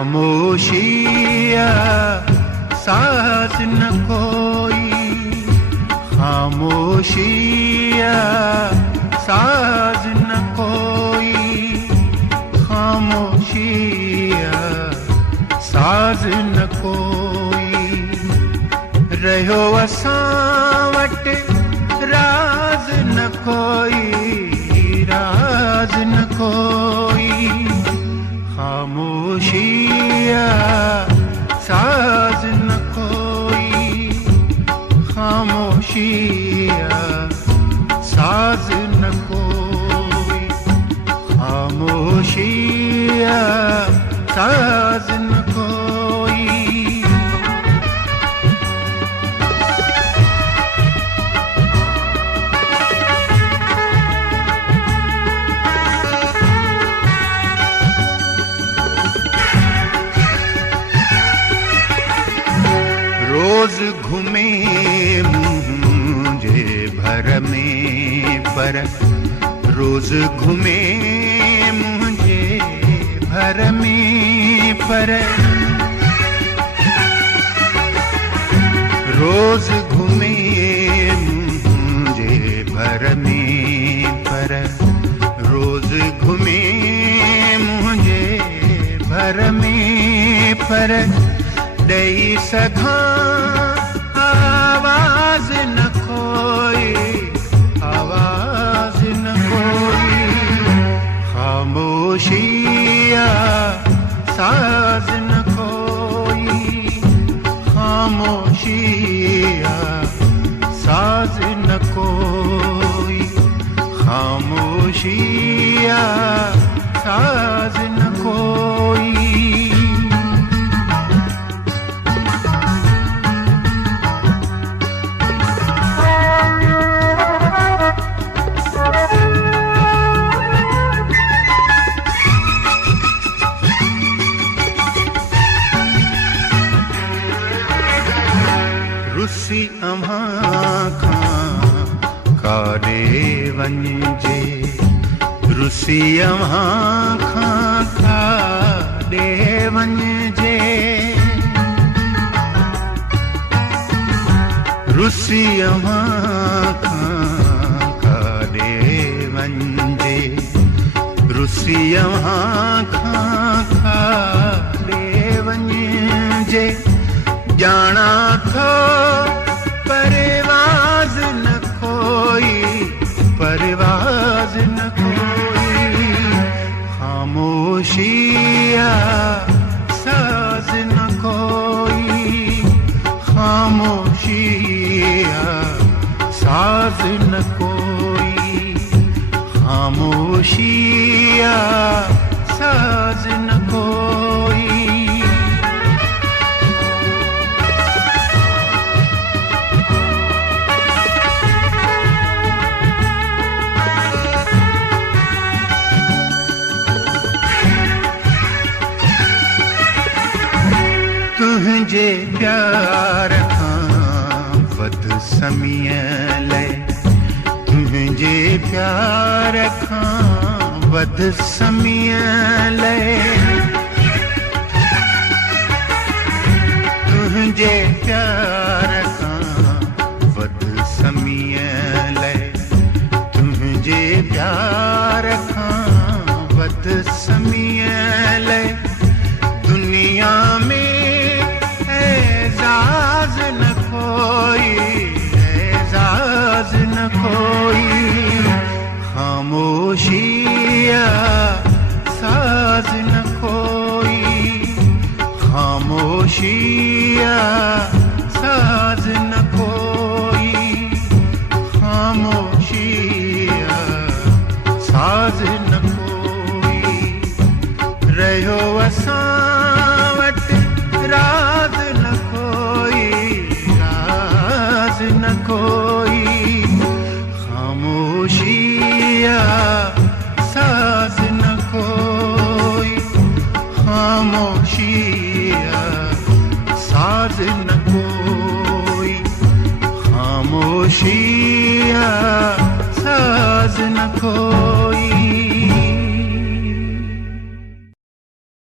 खामोशिया साज न कोई, खामोशिया साज न कोई, खामोशिया साज न कोई। रहो असां वटि राज न कोई, राज न कोई, खामोशिया साज न कोई, खामोशिया साज न कोई, खामोशिया साज न कोई। रोज घूमे मुझे भर में पर, रोज घूमे मुझे भर में पर, रोज घूमे मुझे भर में पर, रोज घूमे मुझे भर में पर। दई सघां आवाज न कोई, आवाज न कोई, खामोशिया साज न कोई, खामोशिया साज न कोई, खामोशिया साज न कोई। रुसी अम्हां खां काॾे वञिजे, रुसी अम्हां खां काॾे वञिजे, रुसी अम्हां खां काॾे वञिजे, रुसी अम्हां खां काॾे वञिजे। जाना थो परवाज़ न कोई, परवाज़ न कोई, खामोशिया साज न कोई, खामोशिया साज न कोई, खामोशिया साज न कोई। तुझे प्यार खां वध समियले, तुझे प्यार खां वध समियले, तुझे प्यार खां वध समियले, तुझे प्यार खां वध समियले। दुनिया में एजाज न कोई, एजाज न कोई, खामोशिया साज न कोई, खामोशिया साज न कोई, खामोशिया साज न कोई। रहो असां वटि राज न कोई, राज न कोई, खामोशिया साज न कोई, खामोशिया साज न कोई, खामोशिया साज न कोई।